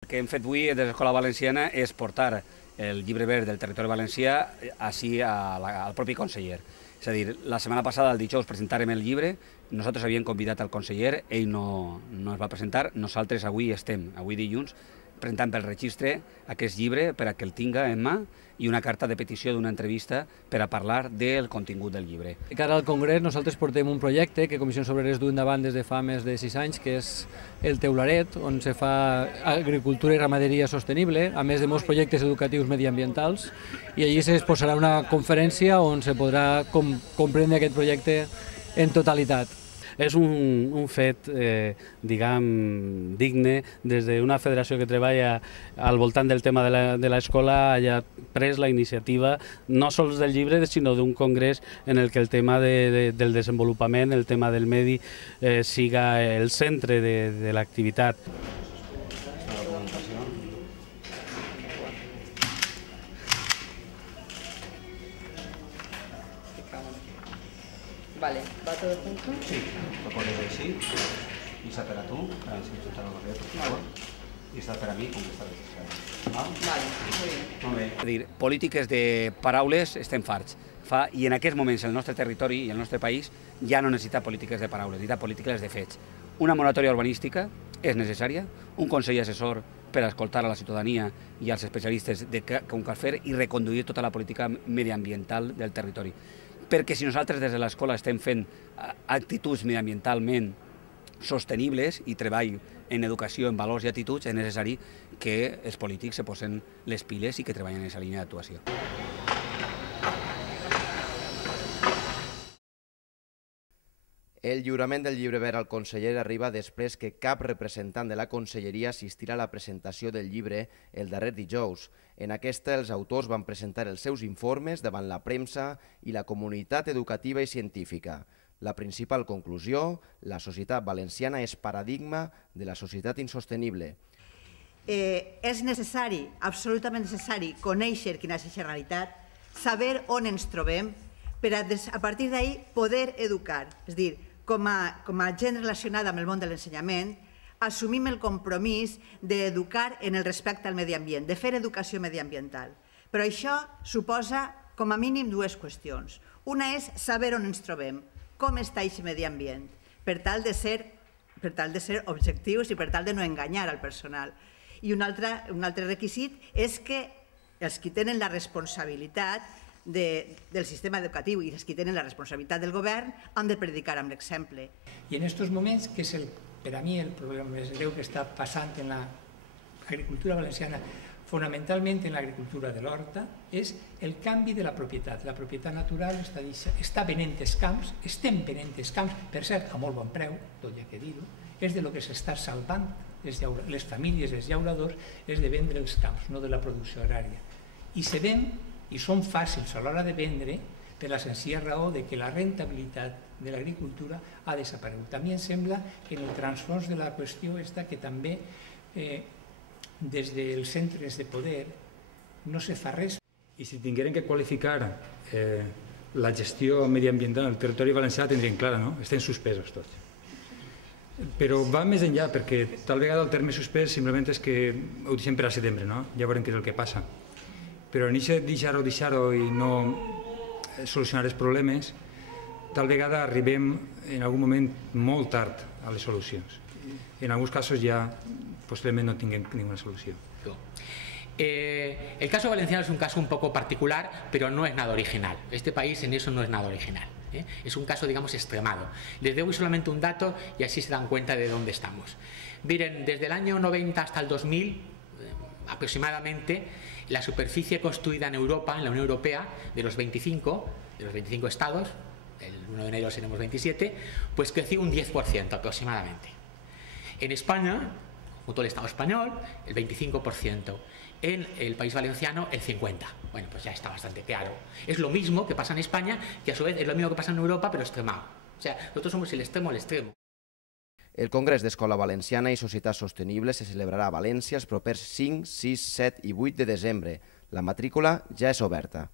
El que hem fet avui des de l'Escola Valenciana és portar el llibre verd del territori valencià així al propi conseller. És a dir, la setmana passada, el dijous, presentàrem el llibre, nosaltres havíem convidat al conseller, ell no es va presentar, nosaltres avui dilluns, presentant pel registre aquest llibre per a que el tinga en mà i una carta de petició d'una entrevista per a parlar del contingut del llibre. De cara al Congrés, nosaltres portem un projecte que Comissions Obreres du endavant des de fa més de 6 anys, que és el Teularet, on se fa agricultura i ramaderia sostenible, a més de molts projectes educatius mediambientals, i allí s'exposarà una conferència on se podrà comprendre aquest projecte en totalitat. És un fet, diguem, digne des d'una federació que treballa al voltant del tema de l'escola hagi pres la iniciativa no sols del llibre, sinó d'un congrés en el que el tema del desenvolupament, el tema del medi, siga el centre de l'activitat. Vale, ¿va todo junto? Sí, lo pones així, i està per a tu, a veure si ens ho correcte, per favor, i està per a mi, com que està registrada. Vale, muy bien. Molt bé. És a dir, polítiques de paraules estem farts. I en aquests moments el nostre territori i el nostre país ja no necessita polítiques de paraules, necessita polítiques de fets. Una moratòria urbanística és necessària, un consell assessor per escoltar a la ciutadania i als especialistes de com cal fer i reconduir tota la política mediambiental del territori. Perquè si nosaltres des de l'escola estem fent actituds mediambientalment sostenibles i treball en educació, en valors i actituds, és necessari que els polítics se posen les piles i que treballen en aquesta línia d'actuació. El lliurament del llibre verd al conseller arriba després que cap representant de la conselleria assistirà a la presentació del llibre el darrer dijous. En aquesta, els autors van presentar els seus informes davant la premsa i la comunitat educativa i científica. La principal conclusió: la societat valenciana és paradigma de la societat insostenible. És necessari, absolutament necessari, conèixer quina és aquesta realitat, saber on ens trobem, per a partir d'ahir poder educar. És a dir, com a gent relacionada amb el món de l'ensenyament, assumim el compromís d'educar en el respecte al medi ambient, de fer educació mediambiental. Però això suposa, com a mínim, dues qüestions. Una és saber on ens trobem, com està aquest medi ambient, per tal de ser objectius i per tal de no enganyar al personal. I un altre requisit és que els que tenen la responsabilitat del sistema educatiu i els que tenen la responsabilitat del govern han de predicar amb l'exemple. I en aquests moments, que és per a mi el problema més greu que està passant en l'agricultura valenciana, fonamentalment en l'agricultura de l'horta, és el canvi de la propietat. La propietat natural està venent els camps, estem venent els camps, per cert, a molt bon preu, tot hi ha que dir-ho, és de lo que s'està salvant les famílies, els llauradors, és de vendre els camps, no de la producció agrària. I se ven i són fàcils a l'hora de vendre per la senzilla raó de que la rentabilitat de l'agricultura ha desaparegut. A mi em sembla que en el transfons de la qüestió està que també des dels centres de poder no se fa res. I si tingueren que qualificar la gestió mediambiental del territori valencià tindrien clara, no? Estem suspesos tots. Però va més enllà, perquè tal vegada el terme suspès simplement és que ho deixem per a setembre, no? Ja veurem què és el que passa. Però en aquest deixar-ho i no solucionar els problemes, tal vegada arribem en algun moment molt tard a les solucions. En alguns casos ja posiblement no tinguem ninguna solució. El caso valenciano es un caso un poco particular, pero no es nada original. Este país en eso no es nada original. Es un caso, digamos, extremado. Les doy solamente un dato y así se dan cuenta de dónde estamos. Miren, desde el año 90 hasta el 2000, aproximadamente, la superficie construida en Europa, en la Unión Europea, de los 25 estados, el 1 de enero seremos 27, pues creció un 10% aproximadamente. En España, junto al Estado español, el 25%. En el País Valenciano, el 50%. Bueno, pues ya está bastante claro. Es lo mismo que pasa en España, que a su vez es lo mismo que pasa en Europa, pero extremado. O sea, nosotros somos el extremo al extremo. El Congrés d'Escola Valenciana i Societat Sostenible se celebrarà a València els propers 5, 6, 7 i 8 de desembre. La matrícula ja és oberta.